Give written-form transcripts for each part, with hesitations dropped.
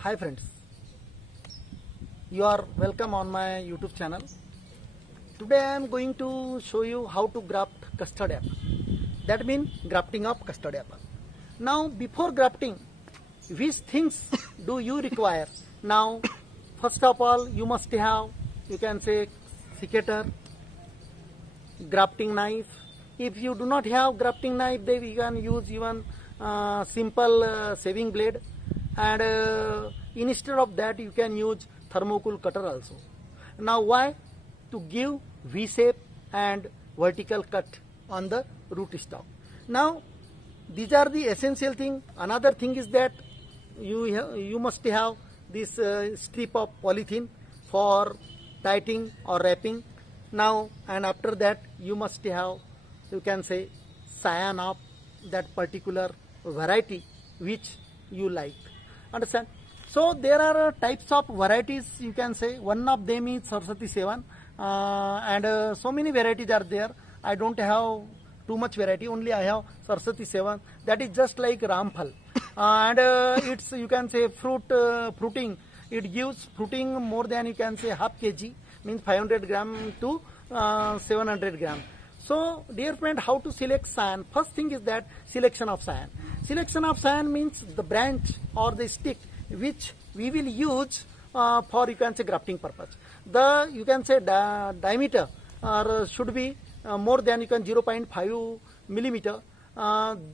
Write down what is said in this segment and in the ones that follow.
Hi friends, you are welcome on my YouTube channel. Today I am going to show you how to graft custard apple. That means grafting of custard apple. Now before grafting, which things do you require? Now first of all you must have, you can say, seccator, grafting knife. If you do not have grafting knife, then you can use even simple shaving blade, and instead of that you can use thermocol cutter also. Now why? To give V shape and vertical cut on the root stock. Now these are the essential thing. Another thing is that you must have this strip of polythene for tightening or wrapping. Now and after that you must have, you can say, cyan of that particular variety which you like. Understand? So there are types of varieties, you can say. One of them is Saraswati 7, and so many varieties are there. I don't have too much variety, only I have Saraswati 7. That is just like Ramphal, and it's, you can say, fruiting. It gives fruiting more than, you can say, half kg, means 500 gram to 700 gram. So dear friend, how to select cyan? First thing is that selection of cyan. Selection of cyan means the branch or the stick which we will use for, you can say, grafting purpose. The, you can say, diameter should be more than, you can, 0.5 millimeter,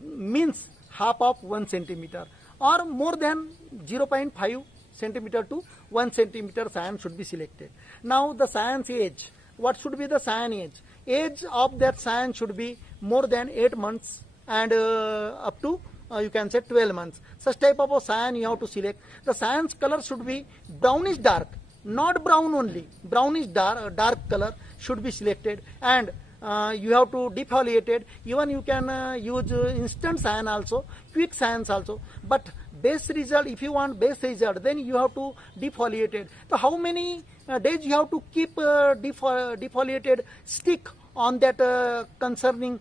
means half of 1 centimeter, or more than 0.5 centimeter to 1 centimeter cyan should be selected. Now the cyan's age. What should be the cyan age? Age of that cyan should be more than 8 months and up to you can say 12 months. Such type of a cyan you have to select. The cyan's color should be brownish dark, not brown only. Brownish dark color should be selected, and you have to defoliate it. Even you can use instant cyan also, quick cyans also. But best result, if you want best result, then you have to defoliate it. So how many days you have to keep defoliated stick on that concerning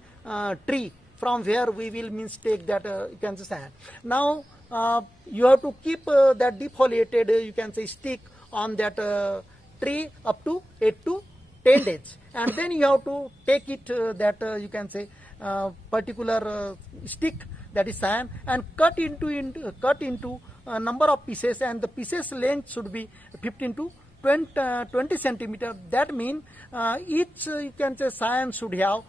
tree from where we will means take that you can say cyan. Now you have to keep that defoliated you can say stick on that tree up to 8 to 10 days, and then you have to take it that you can say particular stick, that is cyan, and cut into a number of pieces, and the pieces length should be 15 to 20 centimeter. That means each you can say cyan should have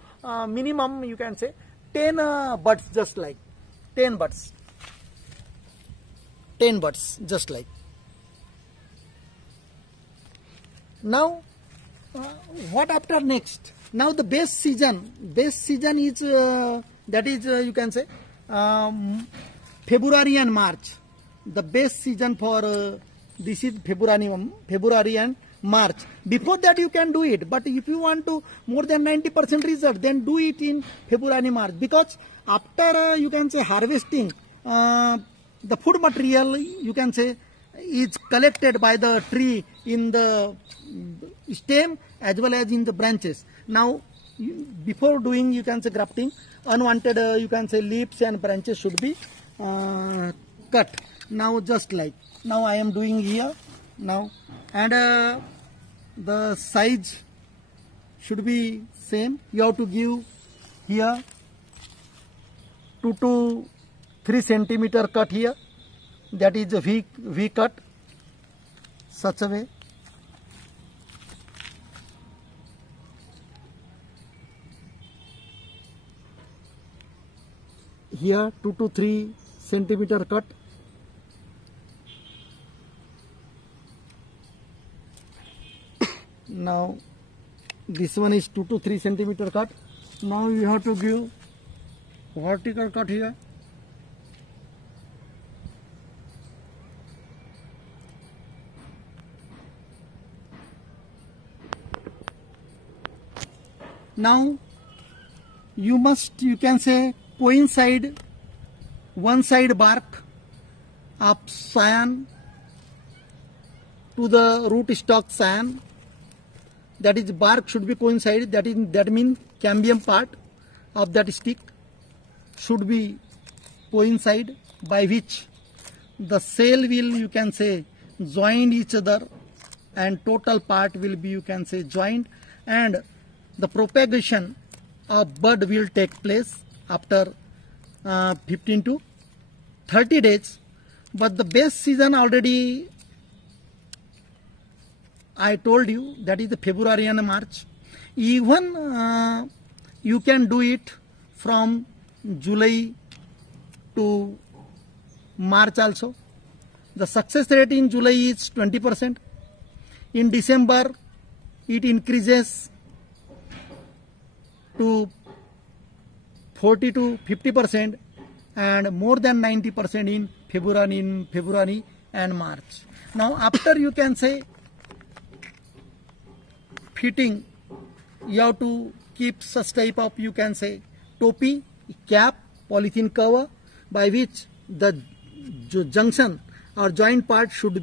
minimum, you can say, 10 buds, just like 10 buds, just like. Now what after next? Now the base season is that is you can say February and March. The best season for this is February and March. Before that you can do it, but if you want to more than 90% result, then do it in February, March, because after you can say harvesting, the food material, you can say, is collected by the tree in the stem as well as in the branches. Now before doing, you can say, grafting, unwanted you can say leaves and branches should be cut. Now just like now I am doing here now, and the size should be same. You have to give here 2 to 3 centimeter cut here, that is a V cut, such a way. Here 2 to 3 centimeter cut. Now this one is 2 to 3 centimeter cut. Now you have to give vertical cut here. Now you must, you can say, coincide one side bark of cyan to the root stock cyan, that is bark should be coincide, that means cambium part of that stick should be coincide, by which the cell will, you can say, join each other, and total part will be, you can say, joined, and the propagation of bud will take place after 15 to 30 days. But the best season already I told you, that is the February and March. Even you can do it from July to March also. The success rate in July is 20%. In December it increases to 40 to 50%, and more than 90% in February and March. Now after, you can say, fitting, you have to keep such type of, you can say, topi, cap, polythene cover, by which the junction or joint part should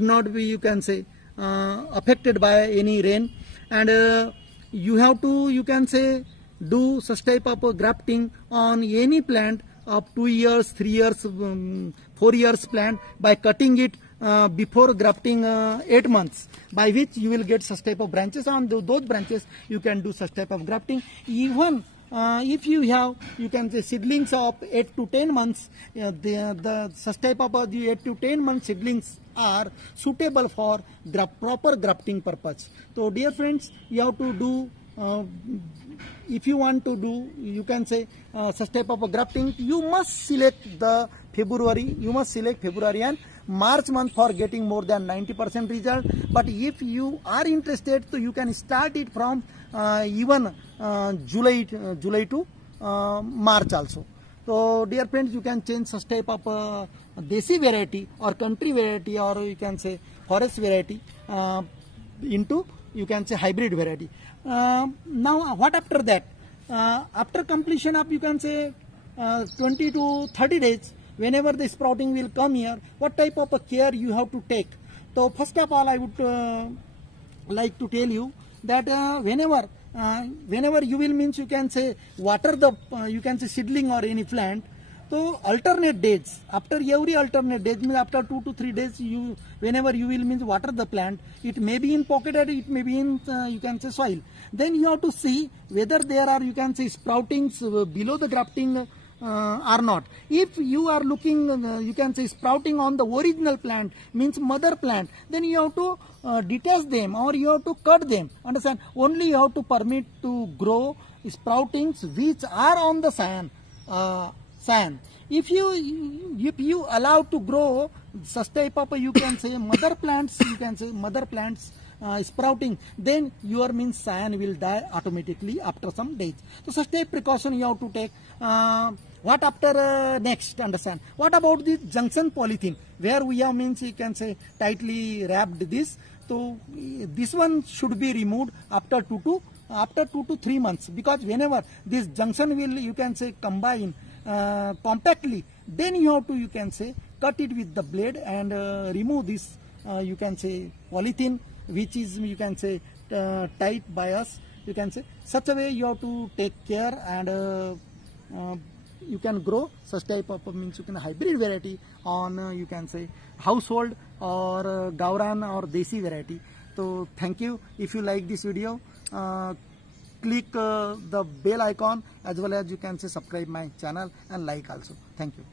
not be, you can say, affected by any rain. And you have to, you can say, do such type of grafting on any plant of 2 years, 3 years, 4 years plant by cutting it before grafting 8 months, by which you will get such type of branches. On those branches you can do such type of grafting. Even if you have, you can say, seedlings of 8 to 10 months, the such type of the 8 to 10 month seedlings are suitable for proper grafting purpose. So dear friends, you have to do, if you want to do, you can say, such type of grafting, you must select the February, and March month for getting more than 90% result. But if you are interested, so you can start it from even July to March also. So dear friends, you can change such type of desi variety or country variety, or you can say forest variety into, you can say, hybrid variety. Now what after that? After completion of, you can say, 20 to 30 days, whenever the sprouting will come here, what type of a care you have to take? So first of all, I would like to tell you that whenever you will, means, you can say, water the you can say seedling or any plant. So alternate days, after every alternate days, means after 2 to 3 days, whenever you will, means, water the plant. It may be in pocketed, it may be in you can say soil. Then you have to see whether there are, you can say, sproutings below the grafting or not. If you are looking, you can say, sprouting on the original plant, means mother plant, then you have to detach them, or you have to cut them. Understand? Only you have to permit to grow sproutings which are on the sand. If you allow to grow such type of, you can say, mother plants, sprouting, then your, means, cyan will die automatically after some days. So such type precaution you have to take. What after next? Understand? What about the junction polythene, where we have, means, you can say, tightly wrapped this. So this one should be removed after 2 to 3 months, because whenever this junction will, you can say, combine compactly, then you have to, you can say, cut it with the blade and remove this you can say polythene, which is, you can say, tight by us, you can say. Such a way you have to take care, and you can grow such type of, means, you can hybrid variety on you can say household or Gauran or Desi variety. So thank you. If you like this video, click the bell icon, as well as you can say subscribe my channel and like also. Thank you.